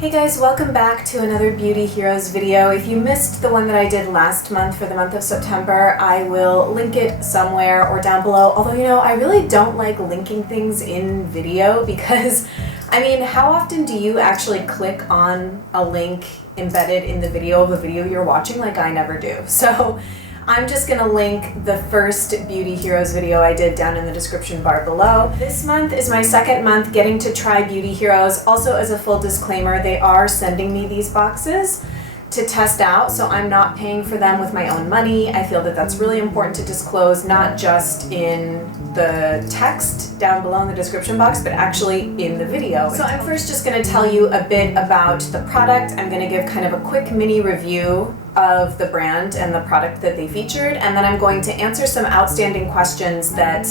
Hey guys, welcome back to another Beauty Heroes video. If you missed the one that I did last month for the month of September, I will link it somewhere or down below. Although, you know, I really don't like linking things in video because, I mean, how often do you actually click on a link embedded in the video of a video you're watching? Like, I never do. So I'm just gonna link the first Beauty Heroes video I did down in the description bar below. This month is my second month getting to try Beauty Heroes. Also, as a full disclaimer, they are sending me these boxes to test out, so I'm not paying for them with my own money. I feel that that's really important to disclose, not just in the text down below in the description box, but actually in the video. So I'm first just gonna tell you a bit about the product. I'm gonna give kind of a quick mini review of the brand and the product that they featured, and then I'm going to answer some outstanding questions that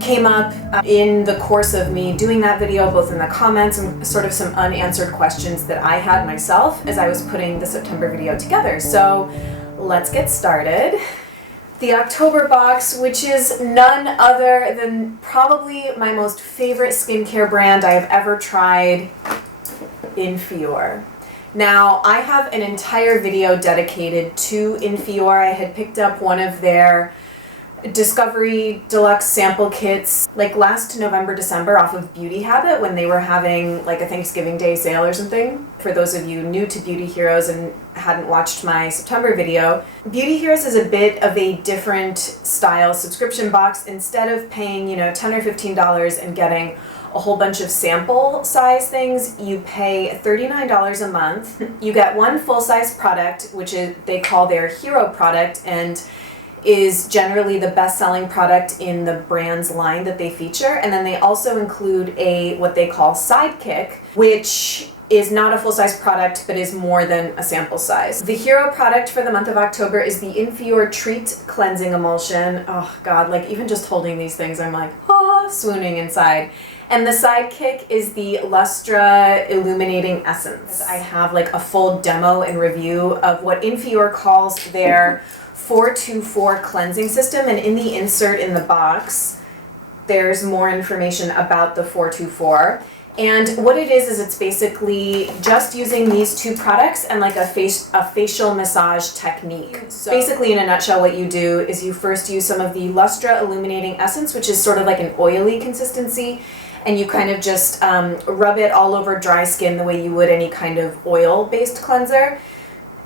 came up in the course of me doing that video, both in the comments and sort of some unanswered questions that I had myself as I was putting the September video together. So let's get started. The October box, which is none other than probably my most favorite skincare brand I have ever tried, in Fiore. Now, I have an entire video dedicated to Fiore. I had picked up one of their Discovery Deluxe sample kits like last November, December off of Beauty Habit when they were having like a Thanksgiving Day sale or something. For those of you new to Beauty Heroes and hadn't watched my September video, Beauty Heroes is a bit of a different style subscription box. Instead of paying, you know, $10 or $15 and getting a whole bunch of sample size things, you pay $39 a month. You get one full-size product, which is they call their hero product, and is generally the best-selling product in the brand's line that they feature. And then they also include a what they call sidekick, which is not a full-size product but is more than a sample size. The hero product for the month of October is the Fiore Treat Cleansing Emulsion. Oh god, like even just holding these things I'm like, swooning inside. And the sidekick is the Lustra Illuminating Essence. I have like a full demo and review of what Fiore calls their 424 cleansing system, and in the insert in the box there's more information about the 424. And what it is it's basically just using these two products and like a facial massage technique. So basically, in a nutshell, what you do is you first use some of the Lustra Illuminating Essence, which is sort of like an oily consistency, and you kind of just rub it all over dry skin the way you would any kind of oil-based cleanser.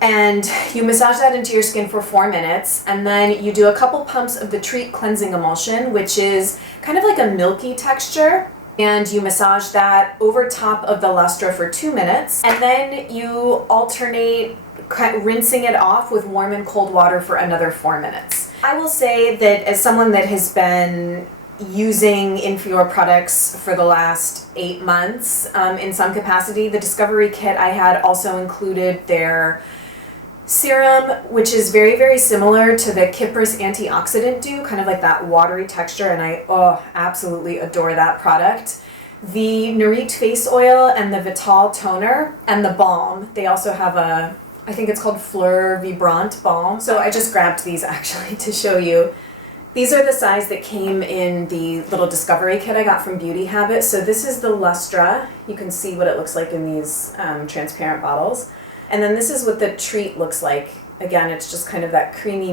And you massage that into your skin for 4 minutes, and then you do a couple pumps of the Treat Cleansing Emulsion, which is kind of like a milky texture, and you massage that over top of the Lustra for 2 minutes, and then you alternate rinsing it off with warm and cold water for another 4 minutes. I will say that as someone that has been using Fiore products for the last 8 months in some capacity, the Discovery kit I had also included their serum, which is very, very similar to the Kypris antioxidant dew, kind of like that watery texture, and I absolutely adore that product. The Nurit face oil and the Vital toner and the balm, they also have a, I think it's called Fleur Vibrant balm. So I just grabbed these actually to show you. These are the size that came in the little Discovery kit I got from Beauty Habit. So this is the Lustra. You can see what it looks like in these transparent bottles. And then this is what the Treat looks like. Again, it's just kind of that creamy,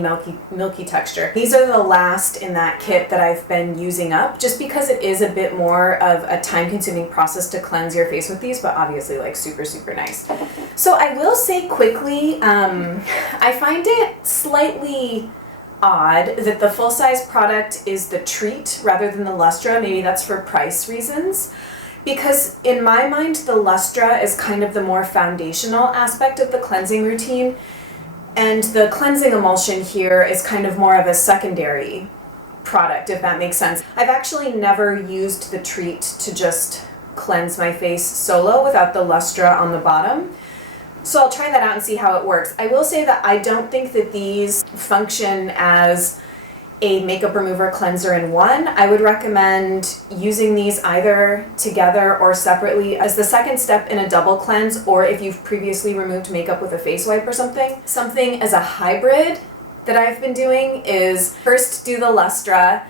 milky texture. These are the last in that kit that I've been using up, just because it is a bit more of a time-consuming process to cleanse your face with these, but obviously like super, super nice. So I will say quickly, I find it slightly odd that the full-size product is the Treat rather than the Lustra. Maybe that's for price reasons. Because in my mind, the Lustra is kind of the more foundational aspect of the cleansing routine, and the cleansing emulsion here is kind of more of a secondary product, if that makes sense. I've actually never used the Treat to just cleanse my face solo without the Lustra on the bottom. So I'll try that out and see how it works. I will say that I don't think that these function as a makeup remover cleanser in one. I would recommend using these either together or separately as the second step in a double cleanse, or if you've previously removed makeup with a face wipe or something. Something as a hybrid that I've been doing is first do the Lustra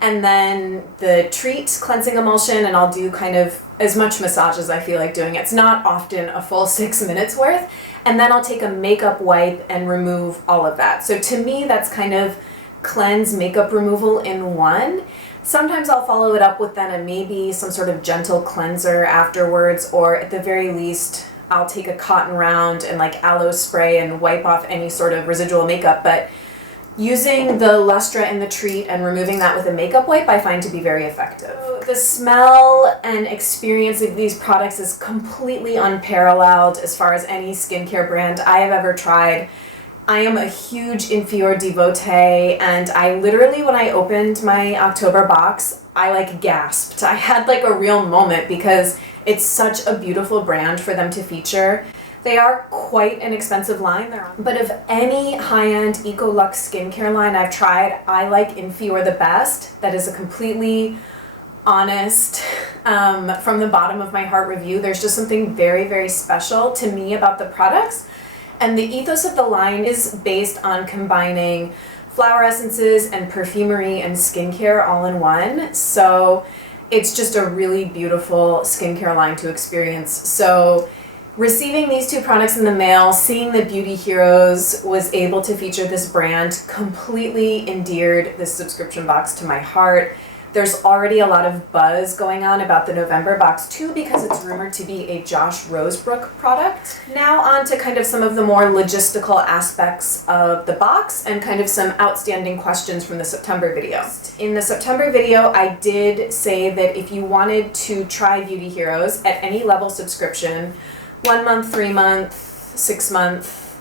and then the Treat cleansing emulsion, and I'll do kind of as much massage as I feel like doing. It's not often a full 6 minutes worth. And then I'll take a makeup wipe and remove all of that. So to me, that's kind of cleanse makeup removal in one. Sometimes I'll follow it up with then a maybe some sort of gentle cleanser afterwards, or at the very least, I'll take a cotton round and like aloe spray and wipe off any sort of residual makeup. But using the Lustra and the Treat and removing that with a makeup wipe I find to be very effective. The smell and experience of these products is completely unparalleled as far as any skincare brand I have ever tried. I am a huge Fiore devotee, and I literally, when I opened my October box, I like gasped. I had like a real moment because it's such a beautiful brand for them to feature. They are quite an expensive line, but of any high-end Ecolux skincare line I've tried, I like Fiore the best. That is a completely honest, from the bottom of my heart review. There's just something very, very special to me about the products. And the ethos of the line is based on combining flower essences and perfumery and skincare all in one. So it's just a really beautiful skincare line to experience. So receiving these two products in the mail, seeing that Beauty Heroes was able to feature this brand completely endeared this subscription box to my heart. There's already a lot of buzz going on about the November box too, because it's rumored to be a Josh Rosebrook product. Now on to kind of some of the more logistical aspects of the box and kind of some outstanding questions from the September video. In the September video, I did say that if you wanted to try Beauty Heroes at any level subscription, 1 month, 3 month, 6 month,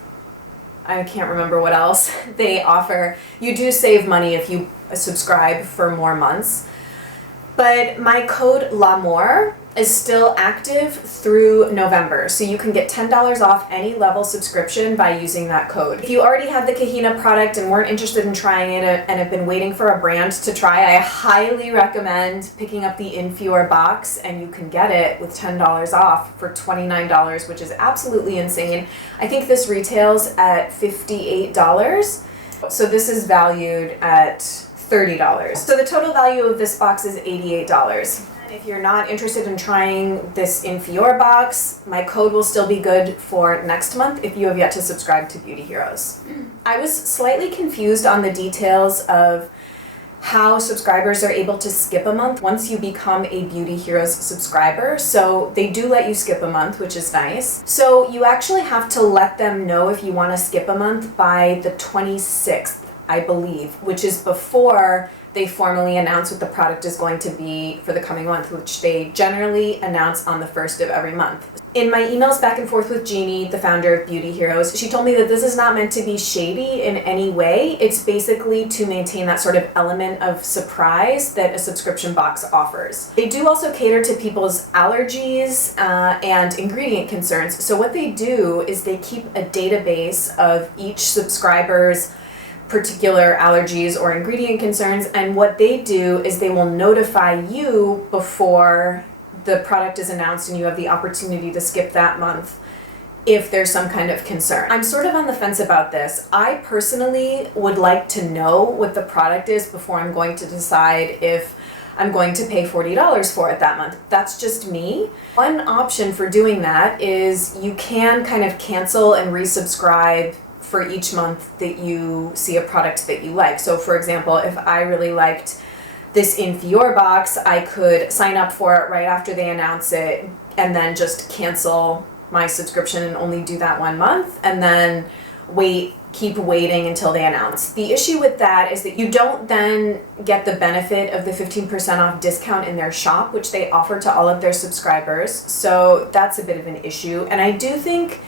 I can't remember what else they offer. You do save money if you subscribe for more months. But my code LAMOUR is still active through November, so you can get $10 off any level subscription by using that code. If you already have the Kahina product and weren't interested in trying it and have been waiting for a brand to try, I highly recommend picking up the Fiore box, and you can get it with $10 off for $29, which is absolutely insane. I think this retails at $58, so this is valued at $30. So the total value of this box is $88. If you're not interested in trying this Fiore box, my code will still be good for next month if you have yet to subscribe to Beauty Heroes. I was slightly confused on the details of how subscribers are able to skip a month once you become a Beauty Heroes subscriber. So they do let you skip a month, which is nice. So you actually have to let them know if you want to skip a month by the 26th, I believe, which is before they formally announce what the product is going to be for the coming month, which they generally announce on the 1st of every month. In my emails back and forth with Jeannie, the founder of Beauty Heroes, she told me that this is not meant to be shady in any way. It's basically to maintain that sort of element of surprise that a subscription box offers. They do also cater to people's allergies and ingredient concerns. So what they do is they keep a database of each subscriber's particular allergies or ingredient concerns, and what they do is they will notify you before the product is announced and you have the opportunity to skip that month if there's some kind of concern. I'm sort of on the fence about this. I personally would like to know what the product is before I'm going to decide if I'm going to pay $40 for it that month. That's just me. One option for doing that is you can kind of cancel and resubscribe for each month that you see a product that you like. So for example, if I really liked this Fiore box, I could sign up for it right after they announce it and then just cancel my subscription and only do that 1 month, and then keep waiting until they announce. The issue with that is that you don't then get the benefit of the 15% off discount in their shop, which they offer to all of their subscribers. So that's a bit of an issue. And I do think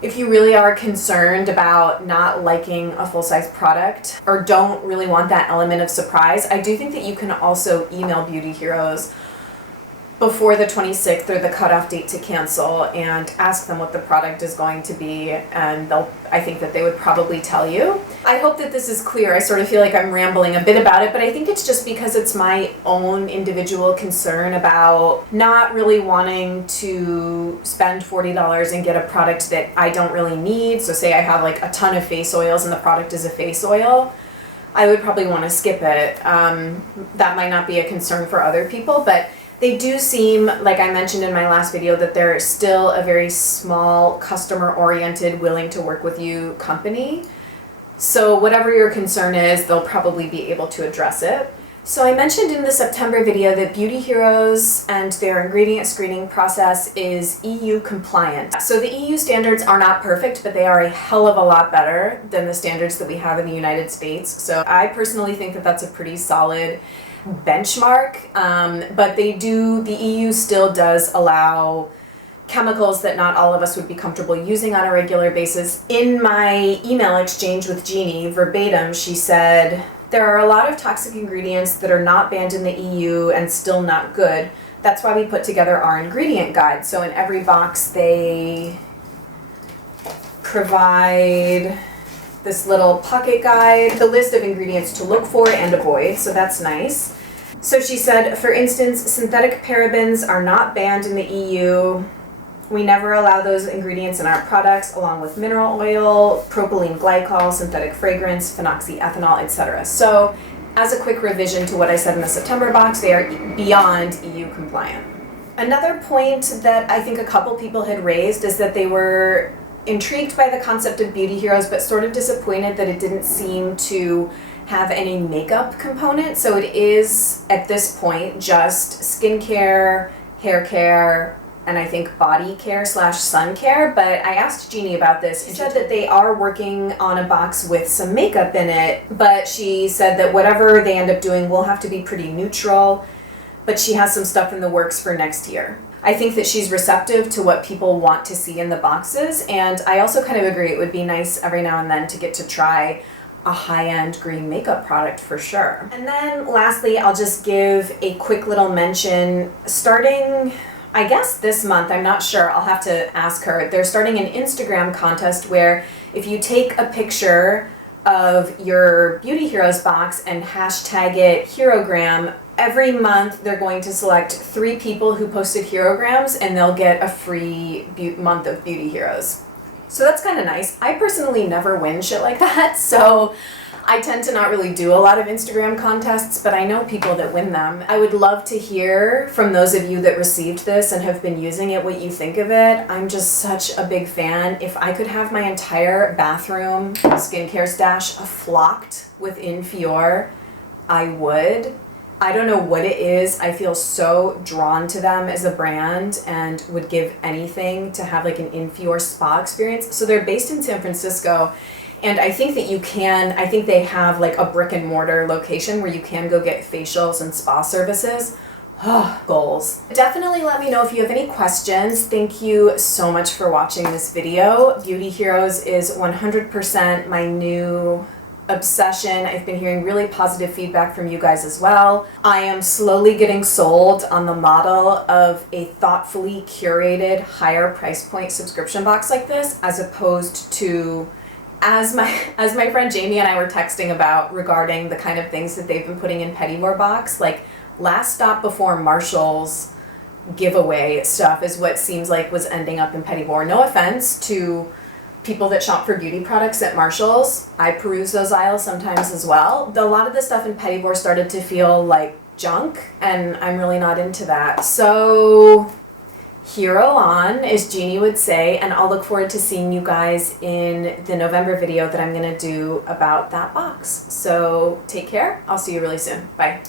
if you really are concerned about not liking a full-size product or don't really want that element of surprise, I do think that you can also email Beauty Heroes before the 26th or the cutoff date to cancel and ask them what the product is going to be, and I think that they would probably tell you. I hope that this is clear. I sort of feel like I'm rambling a bit about it, but I think it's just because it's my own individual concern about not really wanting to spend $40 and get a product that I don't really need. So say I have like a ton of face oils and the product is a face oil, I would probably want to skip it. That might not be a concern for other people, but They do seem, like I mentioned in my last video, that they're still a very small, customer-oriented, willing to work with you company. So whatever your concern is, they'll probably be able to address it. So I mentioned in the September video that Beauty Heroes and their ingredient screening process is EU compliant. So the EU standards are not perfect, but they are a hell of a lot better than the standards that we have in the United States. So I personally think that that's a pretty solid benchmark, but the EU still does allow chemicals that not all of us would be comfortable using on a regular basis. In my email exchange with Jeannie, verbatim, she said, "There are a lot of toxic ingredients that are not banned in the EU and still not good. That's why we put together our ingredient guide." So in every box they provide this little pocket guide, the list of ingredients to look for and avoid, so that's nice. So she said, for instance, synthetic parabens are not banned in the EU. We never allow those ingredients in our products, along with mineral oil, propylene glycol, synthetic fragrance, phenoxyethanol, etc. So, as a quick revision to what I said in the September box, they are beyond EU compliant. Another point that I think a couple people had raised is that they were intrigued by the concept of Beauty Heroes, but sort of disappointed that it didn't seem to have any makeup component. So it is, at this point, just skincare, hair care, and I think body care / sun care. But I asked Jeannie about this. She said that they are working on a box with some makeup in it, but she said that whatever they end up doing will have to be pretty neutral, but she has some stuff in the works for next year. I think that she's receptive to what people want to see in the boxes, and I also kind of agree it would be nice every now and then to get to try a high-end green makeup product for sure. And then lastly, I'll just give a quick little mention. Starting, I guess this month, I'm not sure, I'll have to ask her, they're starting an Instagram contest where if you take a picture of your Beauty Heroes box and hashtag it Herogram, every month they're going to select 3 people who posted Herograms and they'll get a free month of Beauty Heroes. So that's kind of nice. I personally never win shit like that, so I tend to not really do a lot of Instagram contests, but I know people that win them. I would love to hear from those of you that received this and have been using it what you think of it. I'm just such a big fan. If I could have my entire bathroom skincare stash flocked within Fiore, I would. I don't know what it is. I feel so drawn to them as a brand and would give anything to have like an in Fiore spa experience. So they're based in San Francisco, and I think that I think they have like a brick and mortar location where you can go get facials and spa services. Goals. Definitely let me know if you have any questions. Thank you so much for watching this video. Beauty Heroes is 100% my new obsession. I've been hearing really positive feedback from you guys as well. I am slowly getting sold on the model of a thoughtfully curated higher price point subscription box like this, as opposed to, as my friend Jamie and I were texting about regarding the kind of things that they've been putting in Petit Vour box, like last stop before Marshall's giveaway stuff is what seems like was ending up in Petit Vour. No offense to people that shop for beauty products at Marshall's. I peruse those aisles sometimes as well. A lot of the stuff in Petit Vour started to feel like junk, and I'm really not into that. So hero on, as Jeannie would say, and I'll look forward to seeing you guys in the November video that I'm gonna do about that box. So take care. I'll see you really soon. Bye.